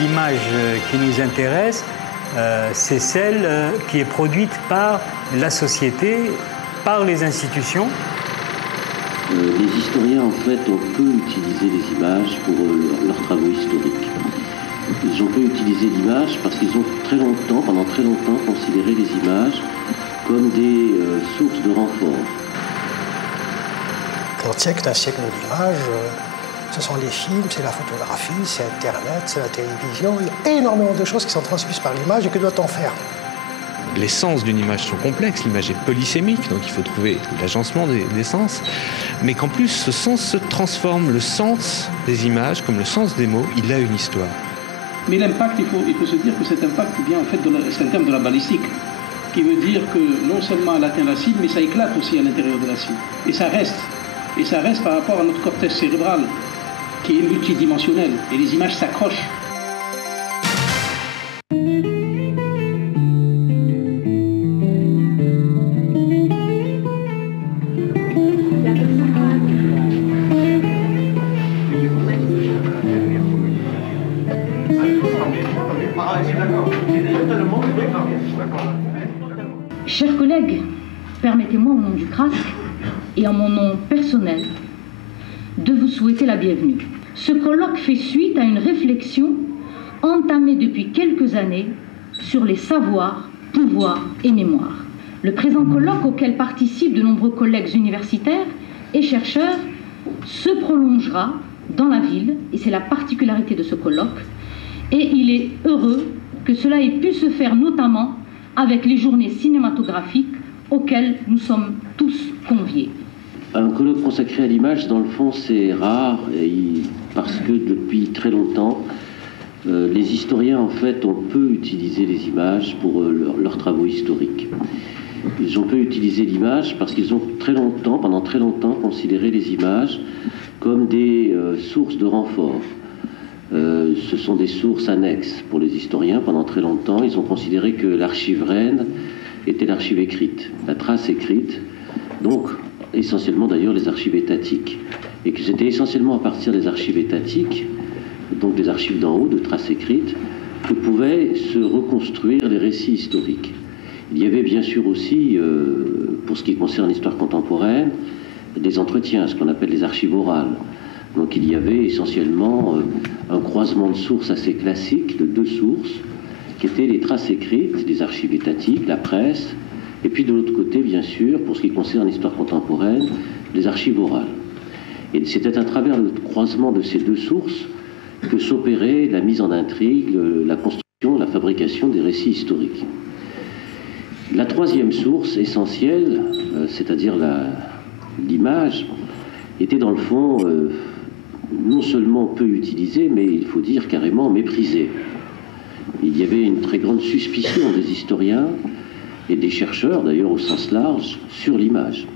L'image qui nous intéresse, c'est celle qui est produite par la société, par les institutions. Les historiens, en fait, ont peu utilisé les images pour leurs travaux historiques. Ils ont peu utilisé l'image parce qu'ils ont pendant très longtemps, considéré les images comme des sources de renfort. Notre siècle est un siècle de l'image. Ce sont les films, c'est la photographie, c'est Internet, c'est la télévision. Il y a énormément de choses qui sont transmises par l'image et que doit-on faire? Les sens d'une image sont complexes, l'image est polysémique, donc il faut trouver l'agencement des sens, mais qu'en plus ce sens se transforme, le sens des images, comme le sens des mots, il a une histoire. Mais l'impact, il faut se dire que cet impact vient en fait c'est un terme de la balistique, qui veut dire que non seulement elle atteint la cible, mais ça éclate aussi à l'intérieur de la cible. Et ça reste par rapport à notre cortex cérébral, qui est multidimensionnel, et les images s'accrochent. Chers collègues, permettez-moi au nom du CRASC et en mon nom personnel de vous souhaiter la bienvenue. Ce colloque fait suite à une réflexion entamée depuis quelques années sur les savoirs, pouvoirs et mémoire. Le présent colloque, auquel participent de nombreux collègues universitaires et chercheurs, se prolongera dans la ville, et c'est la particularité de ce colloque, et il est heureux que cela ait pu se faire notamment avec les journées cinématographiques auxquelles nous sommes tous conviés. Un colloque consacré à l'image, dans le fond, c'est rare, parce que depuis très longtemps, les historiens, en fait, ont peu utilisé les images pour leurs travaux historiques. Ils ont peu utilisé l'image parce qu'ils ont pendant très longtemps, considéré les images comme des sources de renfort. Ce sont des sources annexes pour les historiens. Pendant très longtemps, ils ont considéré que l'archive reine était l'archive écrite, la trace écrite, donc essentiellement d'ailleurs les archives étatiques. Et que c'était essentiellement à partir des archives étatiques, donc des archives d'en haut, de traces écrites, que pouvaient se reconstruire les récits historiques. Il y avait bien sûr aussi, pour ce qui concerne l'histoire contemporaine, des entretiens, ce qu'on appelle les archives orales. Donc il y avait essentiellement un croisement de sources assez classique, de deux sources, qui étaient les traces écrites, les archives étatiques, la presse, et puis de l'autre côté, bien sûr, pour ce qui concerne l'histoire contemporaine, les archives orales. Et c'était à travers le croisement de ces deux sources que s'opérait la mise en intrigue, la construction, la fabrication des récits historiques. La troisième source essentielle, c'est-à-dire l'image, était dans le fond non seulement peu utilisée, mais il faut dire carrément méprisée. Il y avait une très grande suspicion des historiens et des chercheurs, d'ailleurs au sens large, sur l'image.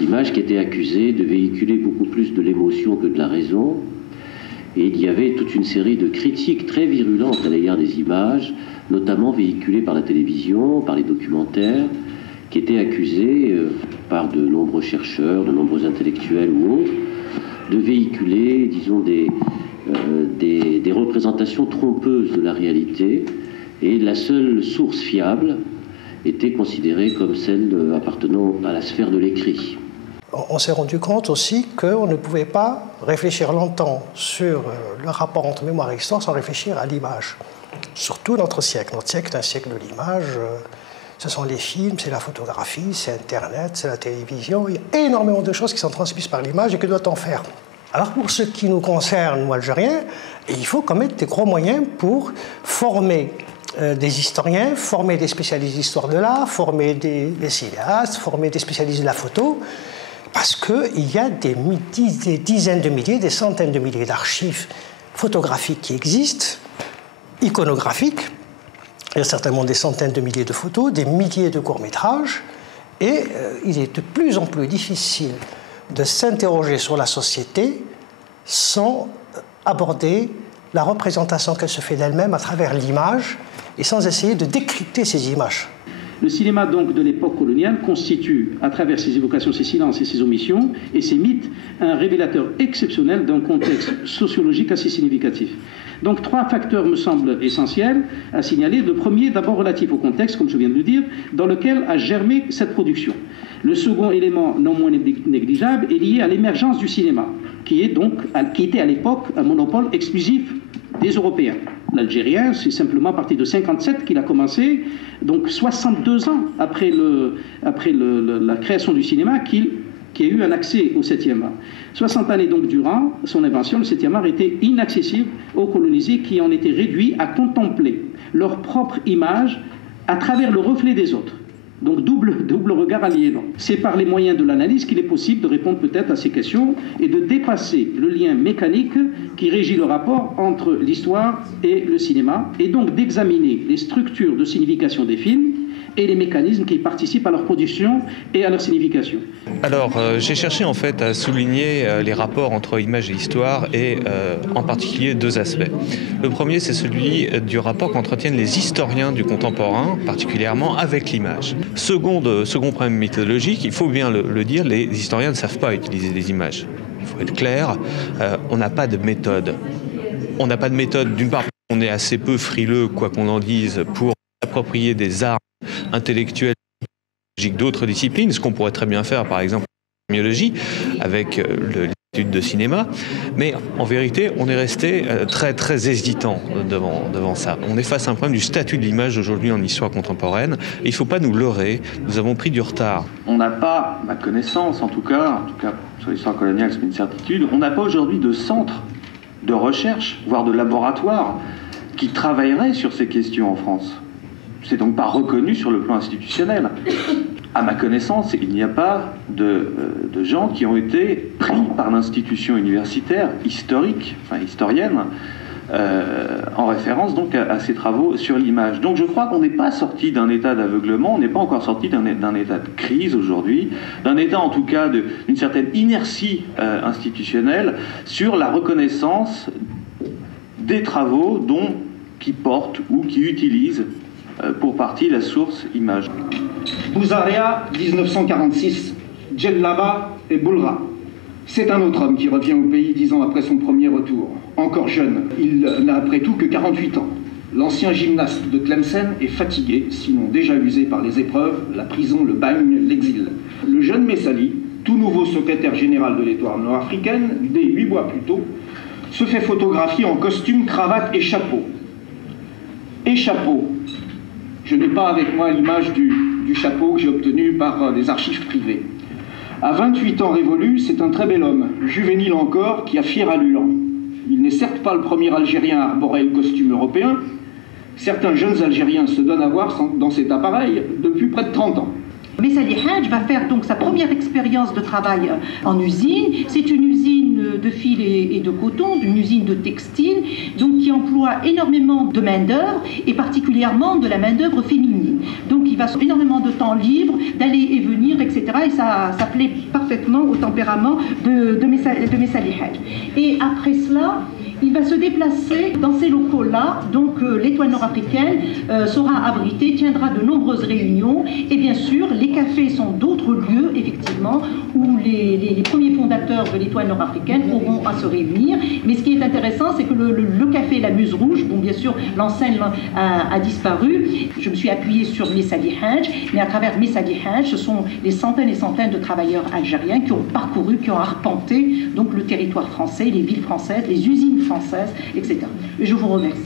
L'image qui était accusée de véhiculer beaucoup plus de l'émotion que de la raison. Et il y avait toute une série de critiques très virulentes à l'égard des images, notamment véhiculées par la télévision, par les documentaires, qui étaient accusés par de nombreux chercheurs, de nombreux intellectuels ou autres, de véhiculer, disons, des représentations trompeuses de la réalité, et la seule source fiable était considérée comme celle appartenant à la sphère de l'écrit. On s'est rendu compte aussi qu'on ne pouvait pas réfléchir longtemps sur le rapport entre mémoire et histoire sans réfléchir à l'image. Surtout notre siècle. Notre siècle est un siècle de l'image. Ce sont les films, c'est la photographie, c'est Internet, c'est la télévision. Il y a énormément de choses qui sont transmises par l'image et que doit-on faire? Alors pour ce qui nous concerne, nous Algériens, il faut qu'on mette des gros moyens pour former des historiens, former des spécialistes d'histoire de l'art, former des cinéastes, former des spécialistes de la photo, parce qu'il y a des dizaines de milliers, des centaines de milliers d'archives photographiques qui existent, iconographiques. Il y a certainement des centaines de milliers de photos, des milliers de courts-métrages, et il est de plus en plus difficile de s'interroger sur la société sans aborder la représentation qu'elle se fait d'elle-même à travers l'image et sans essayer de décrypter ces images. Le cinéma donc de l'époque coloniale constitue, à travers ses évocations, ses silences et ses omissions et ses mythes, un révélateur exceptionnel d'un contexte sociologique assez significatif. Donc 3 facteurs me semblent essentiels à signaler. Le premier, d'abord relatif au contexte, comme je viens de le dire, dans lequel a germé cette production. Le second élément, non moins négligeable, est lié à l'émergence du cinéma, qui était à l'époque un monopole exclusif des Européens. L'Algérien, c'est simplement à partir de 1957 qu'il a commencé, donc 62 ans après la création du cinéma, qui a eu un accès au 7e art. 60 années donc durant son invention, le 7e art était inaccessible aux colonisés qui en étaient réduits à contempler leur propre image à travers le reflet des autres. Donc double regard aliénant. C'est par les moyens de l'analyse qu'il est possible de répondre peut-être à ces questions et de dépasser le lien mécanique qui régit le rapport entre l'histoire et le cinéma, et donc d'examiner les structures de signification des films et les mécanismes qui participent à leur production et à leur signification. Alors, j'ai cherché en fait à souligner les rapports entre image et histoire et en particulier 2 aspects. Le premier, c'est celui du rapport qu'entretiennent les historiens du contemporain, particulièrement avec l'image. Second problème méthodologique, il faut bien le dire, les historiens ne savent pas utiliser des images. Il faut être clair, on n'a pas de méthode. On n'a pas de méthode, d'une part, on est assez peu frileux, quoi qu'on en dise, pour s'approprier des arts intellectuels d'autres disciplines, ce qu'on pourrait très bien faire par exemple en biologie avec l'étude de cinéma, mais en vérité on est resté très hésitant devant ça. On est face à un problème du statut de l'image aujourd'hui en histoire contemporaine, et il ne faut pas nous leurrer, nous avons pris du retard. On n'a pas, ma connaissance en tout cas sur l'histoire coloniale c'est une certitude, on n'a pas aujourd'hui de centre de recherche, voire de laboratoire qui travaillerait sur ces questions en France. C'est donc pas reconnu sur le plan institutionnel. À ma connaissance, il n'y a pas de gens qui ont été pris par l'institution universitaire historienne, en référence donc à ces travaux sur l'image. Donc je crois qu'on n'est pas sorti d'un état d'aveuglement, on n'est pas encore sorti d'un état de crise aujourd'hui, d'un état en tout cas d'une certaine inertie institutionnelle sur la reconnaissance des travaux qui portent ou qui utilisent pour partie la source image. Bouzaria, 1946, Djellaba et Boulra. C'est un autre homme qui revient au pays 10 ans après son premier retour. Encore jeune, il n'a après tout que 48 ans. L'ancien gymnaste de Tlemcen est fatigué, sinon déjà usé par les épreuves, la prison, le bagne, l'exil. Le jeune Messali, tout nouveau secrétaire général de l'étoile nord-africaine, dès 8 mois plus tôt, se fait photographier en costume, cravate et chapeau. Et chapeau. Je n'ai pas avec moi l'image du chapeau que j'ai obtenu par des archives privées. À 28 ans révolus, c'est un très bel homme, juvénile encore, qui a fière allure. Il n'est certes pas le premier Algérien à arborer le costume européen. Certains jeunes Algériens se donnent à voir dans cet appareil depuis près de 30 ans. Messali Hadj va faire donc sa première expérience de travail en usine. C'est une usine de fil et de coton, une usine de textile, donc qui emploie énormément de main-d'œuvre et particulièrement de la main-d'œuvre féminine. Donc il va énormément de temps libre, d'aller et venir, etc. Et ça plaît parfaitement au tempérament de Messali Hadj. Et après cela, il va se déplacer dans ces locaux-là, donc l'étoile nord-africaine sera abritée, tiendra de nombreuses réunions, et bien sûr, les cafés sont d'autres lieux, effectivement, où les premiers fondateurs de l'étoile nord-africaine auront à se réunir. Mais ce qui est intéressant, c'est que le café La Muse Rouge, bon, bien sûr, l'enseigne a disparu. Je me suis appuyée sur Messali Hadj, mais à travers Messali Hadj, ce sont des centaines et centaines de travailleurs algériens qui ont parcouru, qui ont arpenté donc le territoire français, les villes françaises, les usines françaises, etc. Et je vous remercie.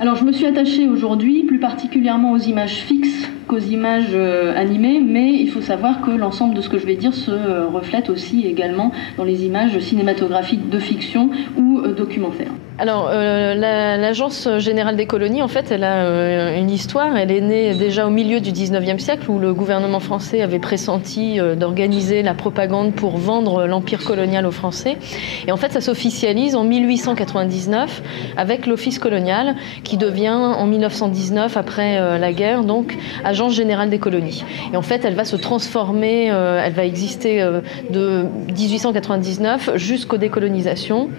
Alors je me suis attachée aujourd'hui plus particulièrement aux images fixes qu'aux images animées, mais il faut savoir que l'ensemble de ce que je vais dire se reflète aussi également dans les images cinématographiques de fiction ou documentaires. Alors l'Agence générale des colonies, en fait, elle a une histoire. Elle est née déjà au milieu du 19e siècle où le gouvernement français avait pressenti d'organiser la propagande pour vendre l'empire colonial aux Français. Et en fait, ça s'officialise en 1899 avec l'Office colonial qui devient en 1919, après la guerre, donc Agence générale des colonies. Et en fait, elle va se transformer, elle va exister de 1899 jusqu'aux décolonisations.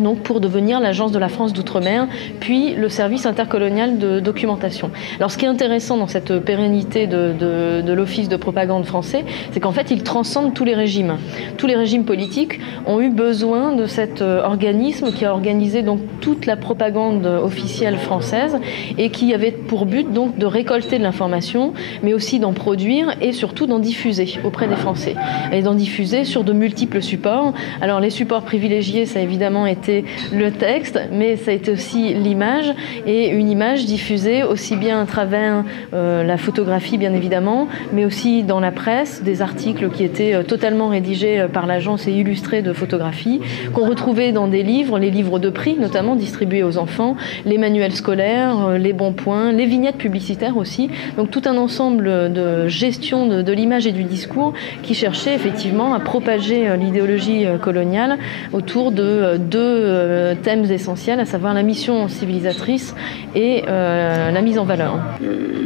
donc pour devenir l'Agence de la France d'Outre-mer, puis le service intercolonial de documentation. Alors ce qui est intéressant dans cette pérennité de l'Office de propagande français, c'est qu'en fait il transcende tous les régimes. Tous les régimes politiques ont eu besoin de cet organisme qui a organisé donc toute la propagande officielle française et qui avait pour but donc de récolter de l'information, mais aussi d'en produire et surtout d'en diffuser auprès des Français. Et d'en diffuser sur de multiples supports. Alors les supports privilégiés, ça a évidemment été le texte, mais ça a été aussi l'image, et une image diffusée aussi bien à travers la photographie bien évidemment, mais aussi dans la presse, des articles qui étaient totalement rédigés par l'agence et illustrés de photographie, qu'on retrouvait dans des livres, les livres de prix notamment distribués aux enfants, les manuels scolaires, les bons points, les vignettes publicitaires aussi, donc tout un ensemble de gestion de l'image et du discours qui cherchait effectivement à propager l'idéologie coloniale autour de deux thèmes essentiels, à savoir la mission civilisatrice et la mise en valeur.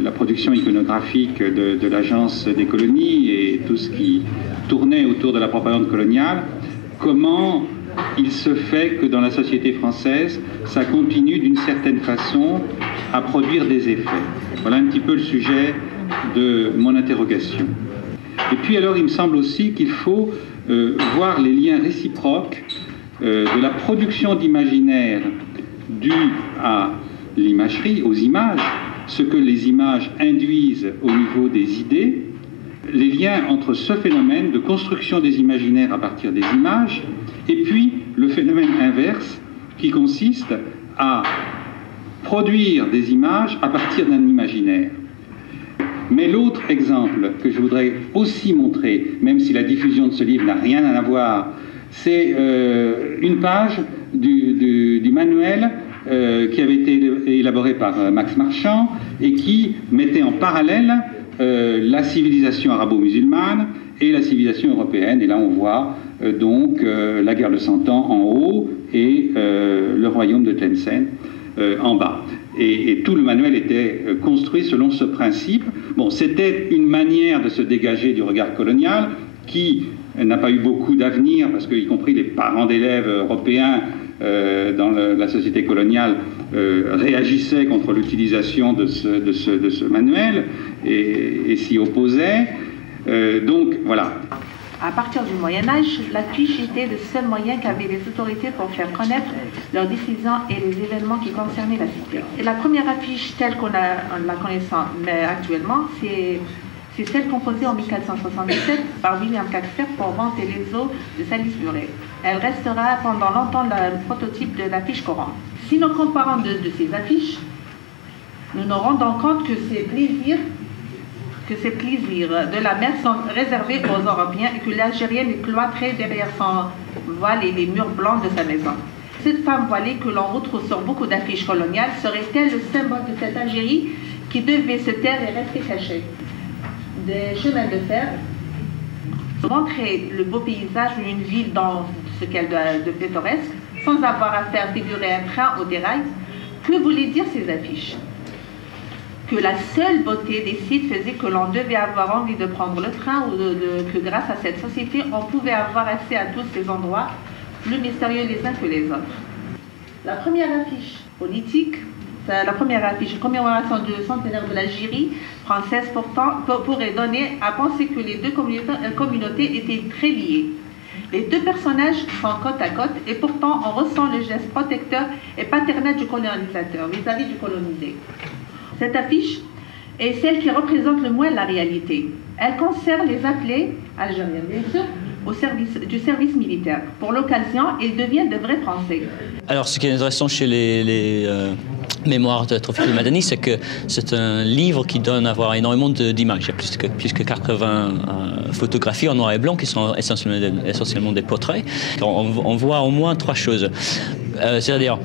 La production iconographique de l'Agence des colonies et tout ce qui tournait autour de la propagande coloniale, comment il se fait que dans la société française, ça continue d'une certaine façon à produire des effets. Voilà un petit peu le sujet de mon interrogation. Et puis alors, il me semble aussi qu'il faut voir les liens réciproques de la production d'imaginaire due à l'imagerie, aux images, ce que les images induisent au niveau des idées, les liens entre ce phénomène de construction des imaginaires à partir des images, et puis le phénomène inverse qui consiste à produire des images à partir d'un imaginaire. Mais l'autre exemple que je voudrais aussi montrer, même si la diffusion de ce livre n'a rien à voir, c'est une page du manuel qui avait été élaboré par Max Marchand et qui mettait en parallèle la civilisation arabo-musulmane et la civilisation européenne. Et là, on voit donc la guerre de 100 ans en haut et le royaume de Tlemcen en bas. Et tout le manuel était construit selon ce principe. Bon, c'était une manière de se dégager du regard colonial qui n'a pas eu beaucoup d'avenir, parce qu'y compris les parents d'élèves européens dans la société coloniale réagissaient contre l'utilisation de ce manuel et s'y opposaient. Donc voilà. À partir du Moyen-Âge, l'affiche était le seul moyen qu'avaient les autorités pour faire connaître leurs décisions et les événements qui concernaient la cité. Et la première affiche telle qu'on la connaissant actuellement, c'est celle composée en 1477 par William Caxter pour vanter les eaux de Salisbury. Elle restera pendant longtemps le prototype de l'affiche Coran. Si nous comparons de ces affiches, nous nous rendons compte que ces plaisirs de la mer sont réservés aux Européens et que l'Algérienne est cloîtrée derrière son voile et les murs blancs de sa maison. Cette femme voilée que l'on retrouve sur beaucoup d'affiches coloniales serait-elle le symbole de cette Algérie qui devait se taire et rester cachée? Des chemins de fer montrer le beau paysage ou une ville dans ce qu'elle de pittoresque sans avoir à faire figurer un train ou des rails. Que voulaient dire ces affiches? Que la seule beauté des sites faisait que l'on devait avoir envie de prendre le train ou que grâce à cette société, on pouvait avoir accès à tous ces endroits plus mystérieux les uns que les autres. La première affiche politique, la première affiche commémoration du centenaire de l'Algérie française pourtant pourrait donner à penser que les deux communautés étaient très liées. Les deux personnages sont côte à côte et pourtant on ressent le geste protecteur et paternel du colonisateur vis-à-vis du colonisé. Cette affiche est celle qui représente le moins la réalité. Elle concerne les appelés, algériens bien sûr, du service militaire. Pour l'occasion, ils deviennent de vrais Français. Alors, ce qui est intéressant chez les mémoires de Tawfiq al-Madani, c'est que c'est un livre qui donne à voir énormément d'images. Il y a plus que 80 photographies en noir et blanc qui sont essentiellement des portraits. On voit au moins trois choses. C'est-à-dire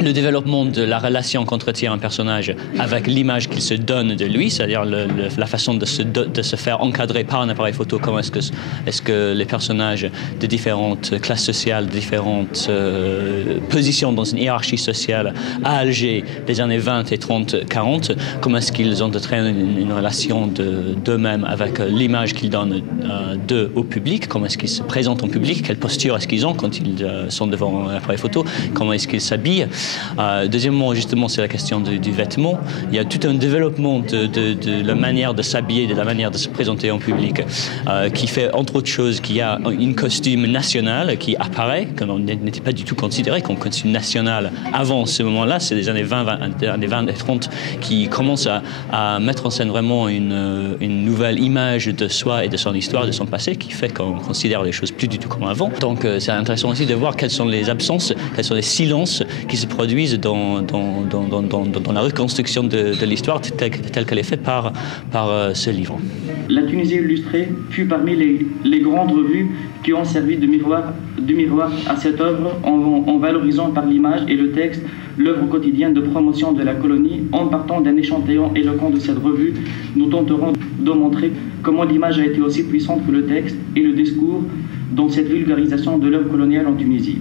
le développement de la relation qu'entretient un personnage avec l'image qu'il se donne de lui, c'est-à-dire la façon de se faire encadrer par un appareil photo. Comment est-ce que les personnages de différentes classes sociales, de différentes positions dans une hiérarchie sociale à Alger des années 20 et 30, 40, comment est-ce qu'ils entretiennent une relation d'eux-mêmes avec l'image qu'ils donnent d'eux au public, comment est-ce qu'ils se présentent en public, quelle posture est-ce qu'ils ont quand ils sont devant un appareil photo, comment est-ce qu'ils s'habillent. Deuxièmement, justement, c'est la question du vêtement. Il y a tout un développement de la manière de s'habiller, de la manière de se présenter en public, qui fait, entre autres choses, qu'il y a une costume national qui apparaît, qu'on n'était pas du tout considéré comme costume national avant ce moment-là. C'est des années 20 et 30 qui commencent à mettre en scène vraiment une nouvelle image de soi et de son histoire, de son passé, qui fait qu'on considère les choses plus du tout comme avant. Donc c'est intéressant aussi de voir quelles sont les absences, quels sont les silences qui se produisent dans la reconstruction de l'histoire telle qu'elle est faite par ce livre. La Tunisie illustrée fut parmi les grandes revues qui ont servi de miroir à cette œuvre en valorisant par l'image et le texte l'œuvre quotidienne de promotion de la colonie en partant d'un échantillon éloquent de cette revue. Nous tenterons de montrer comment l'image a été aussi puissante que le texte et le discours dans cette vulgarisation de l'œuvre coloniale en Tunisie.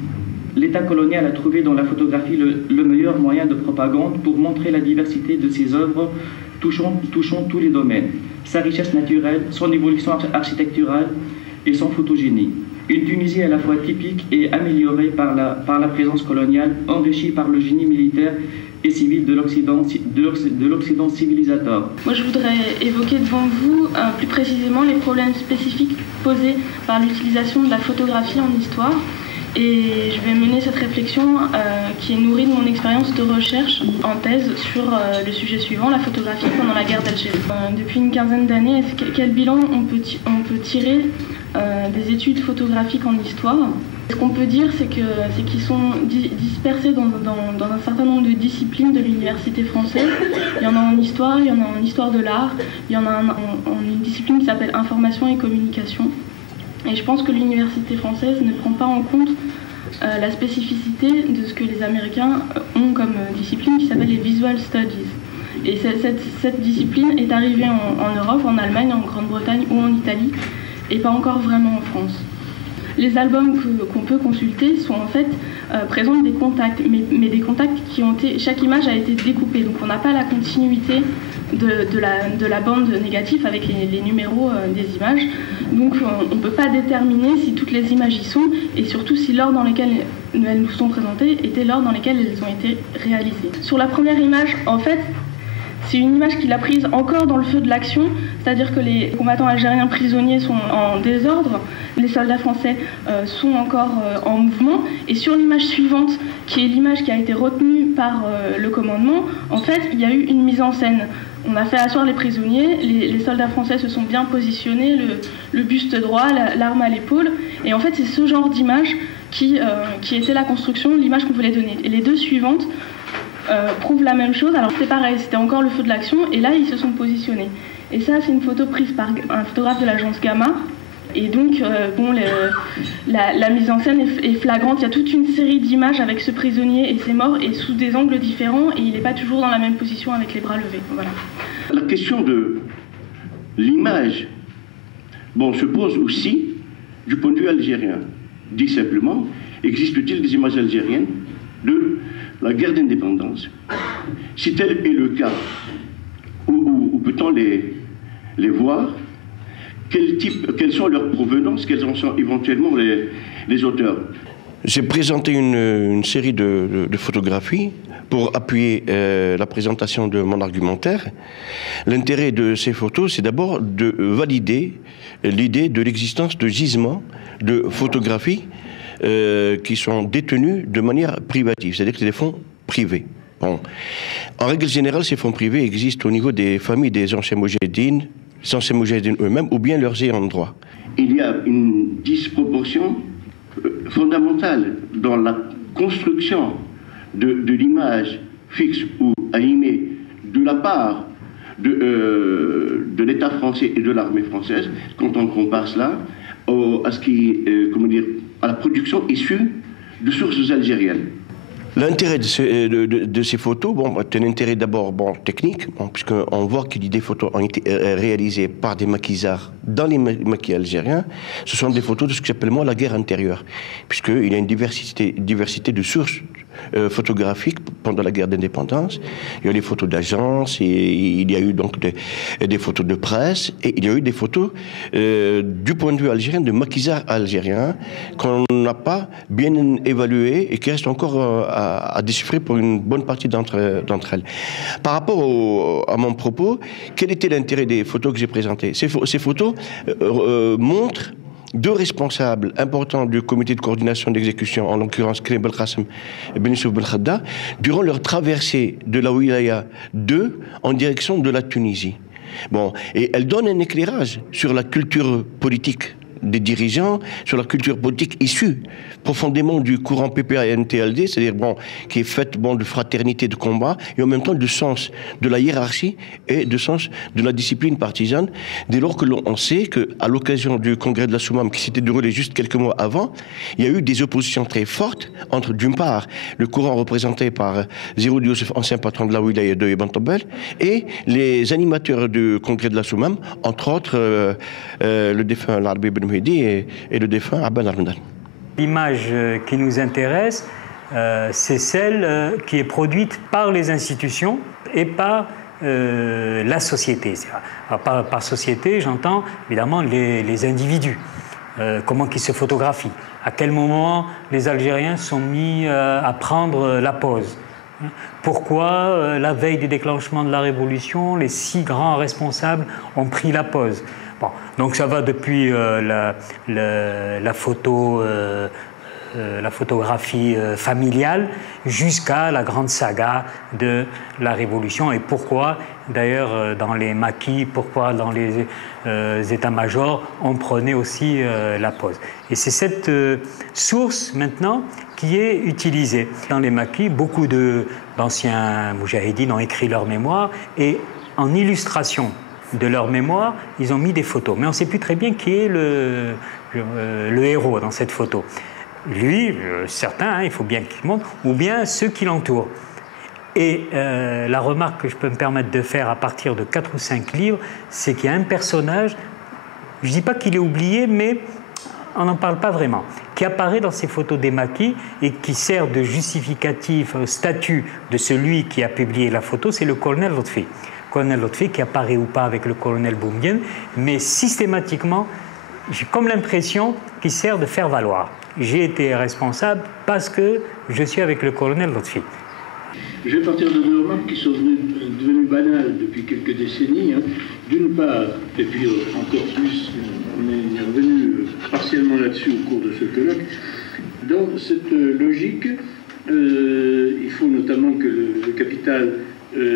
L'État colonial a trouvé dans la photographie le meilleur moyen de propagande pour montrer la diversité de ses œuvres touchant tous les domaines, sa richesse naturelle, son évolution architecturale et son photogénie. Une Tunisie à la fois typique et améliorée par la présence coloniale, enrichie par le génie militaire et civil de l'Occident civilisateur. Moi, je voudrais évoquer devant vous plus précisément les problèmes spécifiques posés par l'utilisation de la photographie en histoire. Et je vais mener cette réflexion qui est nourrie de mon expérience de recherche en thèse sur le sujet suivant, la photographie pendant la guerre d'Algérie. Depuis une quinzaine d'années, quel bilan on peut tirer des études photographiques en histoire? Ce qu'on peut dire, c'est qu'ils sont dispersés dans un certain nombre de disciplines de l'université française. Il y en a en histoire, il y en a en histoire de l'art, il y en a en une discipline qui s'appelle information et communication. Et je pense que l'université française ne prend pas en compte la spécificité de ce que les Américains ont comme discipline qui s'appelle les Visual Studies. Et cette discipline est arrivée en Europe, en Allemagne, en Grande-Bretagne ou en Italie, et pas encore vraiment en France. Les albums qu'on peut consulter sont en fait présentent des contacts, mais des contacts qui ont été... Chaque image a été découpée, donc on n'a pas la continuité de la bande négative avec les numéros des images. Donc on ne peut pas déterminer si toutes les images y sont, et surtout si l'ordre dans lequel elles nous sont présentées était l'ordre dans lequel elles ont été réalisées. Sur la première image, en fait, c'est une image qu'il a prise encore dans le feu de l'action, c'est-à-dire que les combattants algériens prisonniers sont en désordre, les soldats français sont encore en mouvement, et sur l'image suivante, qui est l'image qui a été retenue par le commandement, en fait, il y a eu une mise en scène. On a fait asseoir les prisonniers, les soldats français se sont bien positionnés, le buste droit, l'arme à l'épaule, et en fait, c'est ce genre d'image qui était la construction, l'image qu'on voulait donner. Et les deux suivantes prouvent la même chose. Alors c'est pareil, c'était encore le feu de l'action, et là ils se sont positionnés. Et ça, c'est une photo prise par un photographe de l'agence Gamma. Et donc, la mise en scène est flagrante. Il y a toute une série d'images avec ce prisonnier et ses morts, et sous des angles différents, et il n'est pas toujours dans la même position avec les bras levés. Voilà. La question de l'image se pose aussi du point de vue algérien. Dit simplement, existe-t-il des images algériennes de la guerre d'indépendance? Si tel est le cas, où peut-on les voir? Quelles sont leurs provenances? Quels en sont éventuellement les auteurs? J'ai présenté une série de photographies pour appuyer la présentation de mon argumentaire. L'intérêt de ces photos, c'est d'abord de valider l'idée de l'existence de gisements de photographies qui sont détenus de manière privative, c'est-à-dire que c'est des fonds privés. Bon. En règle générale, ces fonds privés existent au niveau des familles des anciens moudjahidines, eux-mêmes, ou bien leurs ayants droit. Il y a une disproportion fondamentale dans la construction de l'image fixe ou animée de la part de l'État français et de l'armée française, quand on compare cela à la production issue de sources algériennes. L'intérêt de ces photos, bon, c'est un intérêt d'abord technique, puisqu'on voit que des photos ont été réalisées par des maquisards dans les maquis algériens. Ce sont des photos de ce que j'appelle moi la guerre intérieure, puisqu'il y a une diversité de sources photographiques pendant la guerre d'indépendance. Il y a les photos d'agence, et il y a eu donc des photos de presse, et il y a eu des photos du point de vue algérien, de maquisards algériens, qu'on n'a pas bien évaluées et qui restent encore à déchiffrer pour une bonne partie d'entre elles. Par rapport à mon propos, quel était l'intérêt des photos que j'ai présentées? Ces photos montrent deux responsables importants du comité de coordination d'exécution, en l'occurrence Karim Belkacem et Ben Youssouf Belkhadda, durant leur traversée de la Wilaya 2 en direction de la Tunisie. Bon, et elles donnent un éclairage sur la culture politique des dirigeants, sur la culture politique issue profondément du courant PPA-NTLD, c'est-à-dire qui est faite de fraternité, de combat, et en même temps de sens de la hiérarchie et de sens de la discipline partisane, dès lors que l'on sait qu'à l'occasion du congrès de la Soumam qui s'était déroulé juste quelques mois avant, il y a eu des oppositions très fortes entre, d'une part, le courant représenté par Zeroud Youssef, ancien patron de la Wilaya de Ibn Tobel, et les animateurs du congrès de la Soumam, entre autres le défunt Larbi Ben Mehdi et le défunt Abban Armdan. L'image qui nous intéresse, c'est celle qui est produite par les institutions et par la société. Alors, par société, j'entends évidemment les individus. Comment ils se photographient. À quel moment les Algériens sont mis à prendre la pose. Pourquoi, la veille du déclenchement de la Révolution, les 6 grands responsables ont pris la pose. Bon, donc ça va depuis la photographie familiale jusqu'à la grande saga de la Révolution. Et pourquoi, d'ailleurs, dans les maquis, pourquoi dans les états-majors, on prenait aussi la pose. Et c'est cette source, maintenant, qui est utilisée. Dans les maquis, beaucoup d'anciens moudjahidines ont écrit leurs mémoires et en illustration de leur mémoire, ils ont mis des photos. Mais on ne sait plus très bien qui est le héros dans cette photo. Lui, certains, il faut bien qu'il montre, ou bien ceux qui l'entourent. Et la remarque que je peux me permettre de faire à partir de 4 ou 5 livres, c'est qu'il y a un personnage, je ne dis pas qu'il est oublié, mais on n'en parle pas vraiment, qui apparaît dans ces photos des maquis et qui sert de justificatif au statut de celui qui a publié la photo, c'est le colonel Lotfi. Colonel Lotfi qui apparaît ou pas avec le colonel Boumdien, mais systématiquement, j'ai comme l'impression qu'il sert de faire valoir. J'ai été responsable parce que je suis avec le colonel Lotfi. Je vais partir de deux remarques qui sont devenues banales depuis quelques décennies. D'une part, et puis encore plus, on est revenu partiellement là-dessus au cours de ce colloque, dans cette logique, il faut notamment que le capital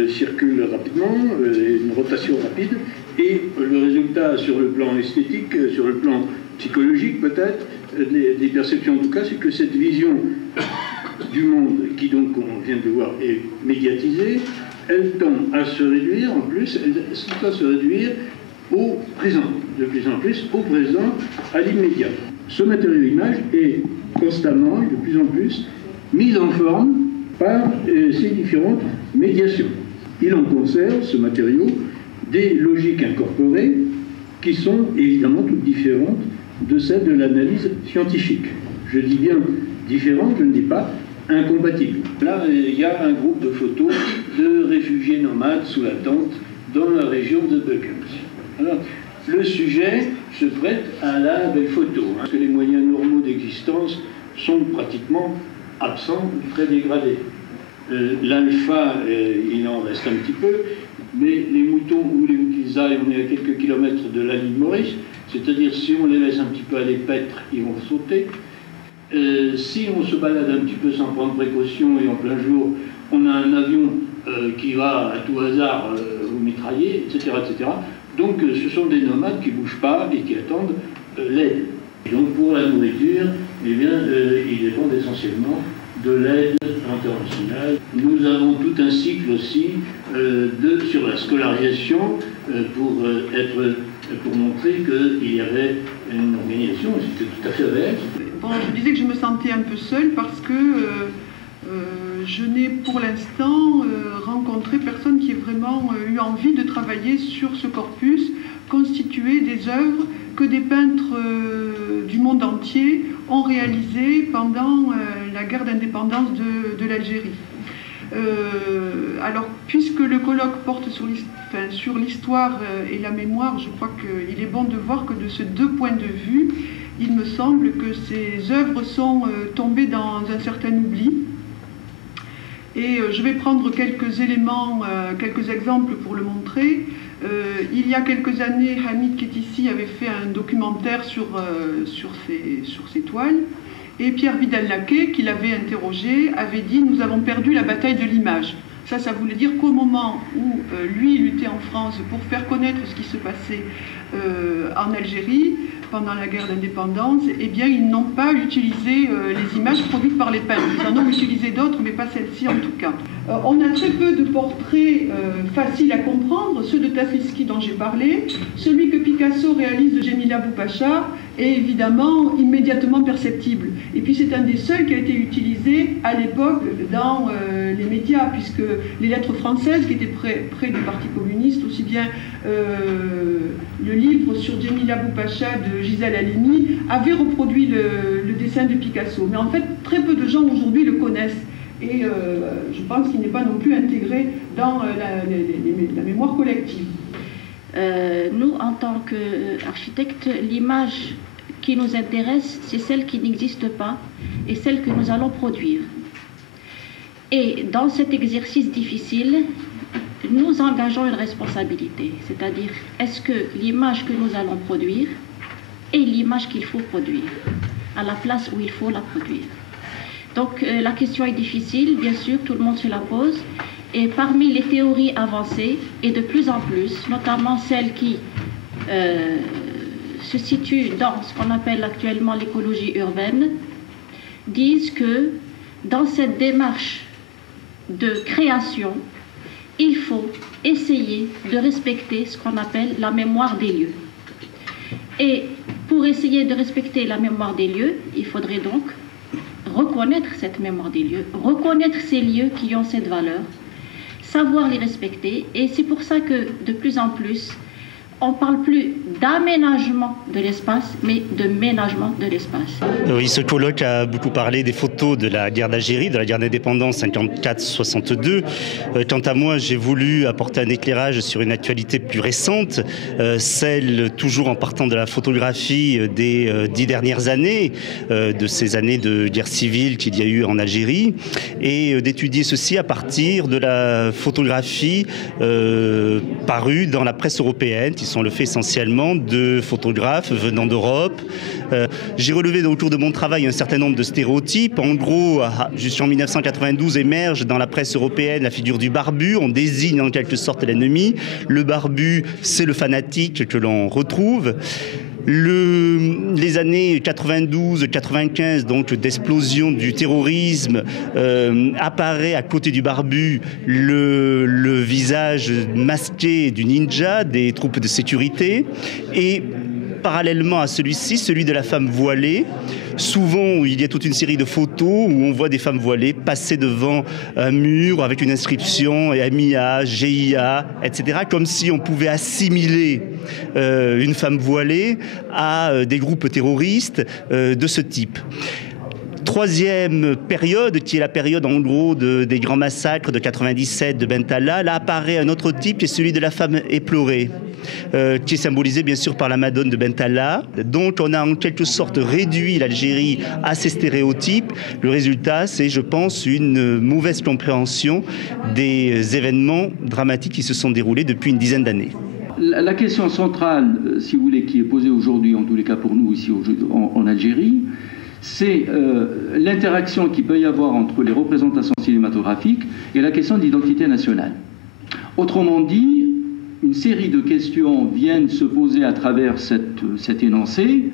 circule rapidement, une rotation rapide, et le résultat sur le plan esthétique, sur le plan psychologique peut-être, des perceptions en tout cas, c'est que cette vision du monde qui donc, on vient de voir, est médiatisée, elle tend à se réduire, en plus, elle doit se réduire au présent, de plus en plus au présent, à l'immédiat. Ce matériau image est constamment, de plus en plus, mis en forme par ces différentes médiations. Il en conserve, ce matériau, des logiques incorporées qui sont évidemment toutes différentes de celles de l'analyse scientifique. Je dis bien différentes, je ne dis pas incompatibles. Là, il y a un groupe de photos de réfugiés nomades sous la tente dans la région de Beukens. Alors, le sujet se prête à la belle photo, parce que les moyens normaux d'existence sont pratiquement absents, très dégradés. L'alpha, il en reste un petit peu, mais les moutons, où les qu'ils aillent, on est à quelques kilomètres de la ligne Maurice, c'est-à-dire si on les laisse un petit peu aller paître, ils vont sauter. Si on se balade un petit peu sans prendre précaution et en plein jour, on a un avion qui va à tout hasard vous mitrailler, etc., etc. Donc ce sont des nomades qui ne bougent pas et qui attendent l'aide. Et donc pour la nourriture, eh bien, ils dépendent essentiellement de l'aide internationale. Nous avons tout un cycle aussi sur la scolarisation pour montrer qu'il y avait une organisation, c'était tout à fait réel. Bon, je disais que je me sentais un peu seule parce que Je n'ai pour l'instant rencontré personne qui ait vraiment eu envie de travailler sur ce corpus constitué des œuvres que des peintres du monde entier ont réalisées pendant la guerre d'indépendance de l'Algérie. Alors, puisque le colloque porte sur l'histoire et la mémoire, je crois qu'il est bon de voir que de ces deux points de vue, il me semble que ces œuvres sont tombées dans un certain oubli. Et je vais prendre quelques éléments, quelques exemples pour le montrer. Il y a quelques années, Hamid Kétissi avait fait un documentaire sur ces toiles. Et Pierre Vidal-Naquet, qui l'avait interrogé, avait dit « Nous avons perdu la bataille de l'image ». Ça voulait dire qu'au moment où lui luttait en France pour faire connaître ce qui se passait en Algérie, pendant la guerre d'indépendance, eh bien, ils n'ont pas utilisé les images produites par les peintres. Ils en ont utilisé d'autres, mais pas celle-ci en tout cas. On a très peu de portraits faciles à comprendre, ceux de Tafliski dont j'ai parlé. Celui que Picasso réalise de Jemila Boupacha est évidemment immédiatement perceptible. Et puis c'est un des seuls qui a été utilisé à l'époque dans les médias, puisque les lettres françaises qui étaient près du Parti communiste, aussi bien le livre sur Jemila Boupacha de Gisèle Halimi avait reproduit le dessin de Picasso. Mais en fait, très peu de gens aujourd'hui le connaissent. Et je pense qu'il n'est pas non plus intégré dans la mémoire collective. Nous, en tant qu'architectes, l'image qui nous intéresse, c'est celle qui n'existe pas et celle que nous allons produire. Et dans cet exercice difficile, nous engageons une responsabilité, c'est-à-dire, est-ce que l'image que nous allons produire est l'image qu'il faut produire, à la place où il faut la produire? Donc la question est difficile, bien sûr, tout le monde se la pose, et parmi les théories avancées, et de plus en plus, notamment celles qui se situent dans ce qu'on appelle actuellement l'écologie urbaine, disent que dans cette démarche de création, il faut essayer de respecter ce qu'on appelle la mémoire des lieux. Et pour essayer de respecter la mémoire des lieux, il faudrait donc reconnaître cette mémoire des lieux, reconnaître ces lieux qui ont cette valeur, savoir les respecter. Et c'est pour ça que de plus en plus, on ne parle plus d'aménagement de l'espace, mais de ménagement de l'espace. Oui, ce colloque a beaucoup parlé des photos de la guerre d'Algérie, de la guerre d'indépendance 54-62. Quant à moi, j'ai voulu apporter un éclairage sur une actualité plus récente, celle toujours en partant de la photographie des 10 dernières années, de ces années de guerre civile qu'il y a eu en Algérie, et d'étudier ceci à partir de la photographie parue dans la presse européenne, qui sont le fait essentiellement de photographes venant d'Europe. J'ai relevé au cours de mon travail un certain nombre de stéréotypes. En gros, jusqu'en 1992 émerge dans la presse européenne la figure du barbu. On désigne en quelque sorte l'ennemi. Le barbu, c'est le fanatique que l'on retrouve. Les années 92-95, donc d'explosion du terrorisme, apparaît à côté du barbu le visage masqué du ninja, des troupes de sécurité, et parallèlement à celui-ci, celui de la femme voilée. Souvent, il y a toute une série de photos où on voit des femmes voilées passer devant un mur avec une inscription MIA, GIA, etc., comme si on pouvait assimiler une femme voilée à des groupes terroristes de ce type. Troisième période, qui est la période en gros des grands massacres de 97 de Bentalla, là apparaît un autre type qui est celui de la femme éplorée, qui est symbolisé bien sûr par la Madone de Bentalla. Donc on a en quelque sorte réduit l'Algérie à ces stéréotypes. Le résultat, c'est, je pense, une mauvaise compréhension des événements dramatiques qui se sont déroulés depuis une dizaine d'années. La question centrale, si vous voulez, qui est posée aujourd'hui, en tous les cas pour nous ici en Algérie, c'est l'interaction qu'il peut y avoir entre les représentations cinématographiques et la question de l'identité nationale. Autrement dit, une série de questions viennent se poser à travers cet énoncé.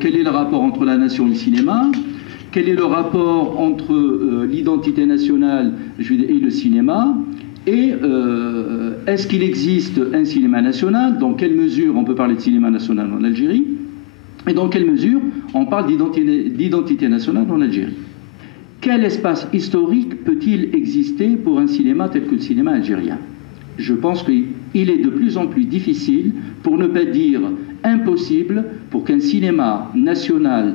Quel est le rapport entre la nation et le cinéma? Quel est le rapport entre l'identité nationale et le cinéma? Et est-ce qu'il existe un cinéma national? Dans quelle mesure on peut parler de cinéma national en Algérie? Et dans quelle mesure on parle d'identité nationale en Algérie? quel espace historique peut-il exister pour un cinéma tel que le cinéma algérien? Je pense qu'il est de plus en plus difficile, pour ne pas dire impossible, pour qu'un cinéma national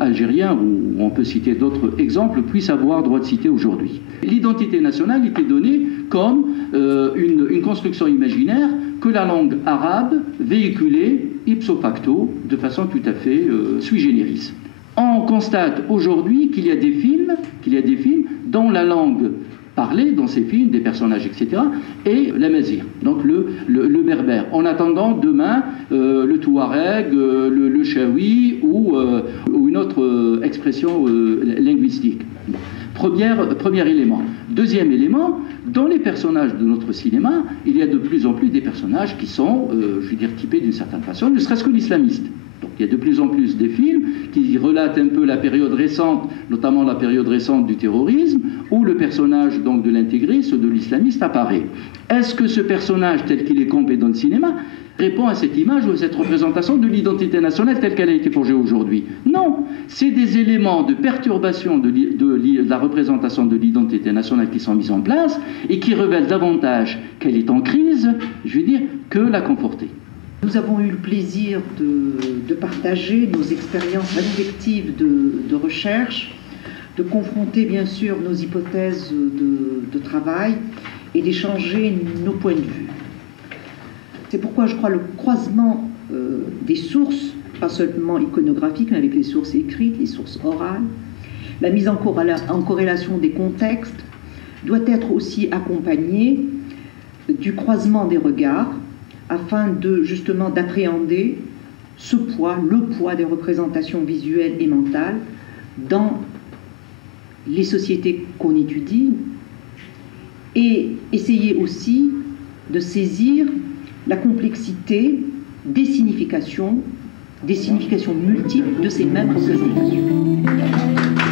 algérien, ou on peut citer d'autres exemples, puisse avoir droit de cité aujourd'hui. L'identité nationale était donnée comme une construction imaginaire que la langue arabe véhiculait ipso facto, de façon tout à fait sui generis. On constate aujourd'hui qu'il y a des films dont la langue parlée dans ces films, des personnages, etc., et l'amazigh, donc le berbère. En attendant demain le touareg, le chaoui ou une autre expression linguistique. Premier élément. Deuxième élément, dans les personnages de notre cinéma, il y a de plus en plus des personnages qui sont, je veux dire, typés d'une certaine façon, ne serait-ce que l'islamiste. Donc il y a de plus en plus des films qui relatent un peu la période récente, notamment la période récente du terrorisme, où le personnage donc de l'intégriste, de l'islamiste apparaît. Est-ce que ce personnage tel qu'il est campé dans le cinéma répond à cette image ou à cette représentation de l'identité nationale telle qu'elle a été forgée aujourd'hui? Non, c'est des éléments de perturbation de la représentation de l'identité nationale qui sont mis en place et qui révèlent davantage qu'elle est en crise, je veux dire, que la conforter. Nous avons eu le plaisir de partager nos expériences respectives de recherche, de confronter bien sûr nos hypothèses de travail et d'échanger nos points de vue. C'est pourquoi je crois le croisement des sources, pas seulement iconographiques, mais avec les sources écrites, les sources orales, la mise en corrélation des contextes, doit être aussi accompagné du croisement des regards, afin justement d'appréhender le poids des représentations visuelles et mentales dans les sociétés qu'on étudie, et essayer aussi de saisir la complexité des significations multiples de ces mêmes représentations.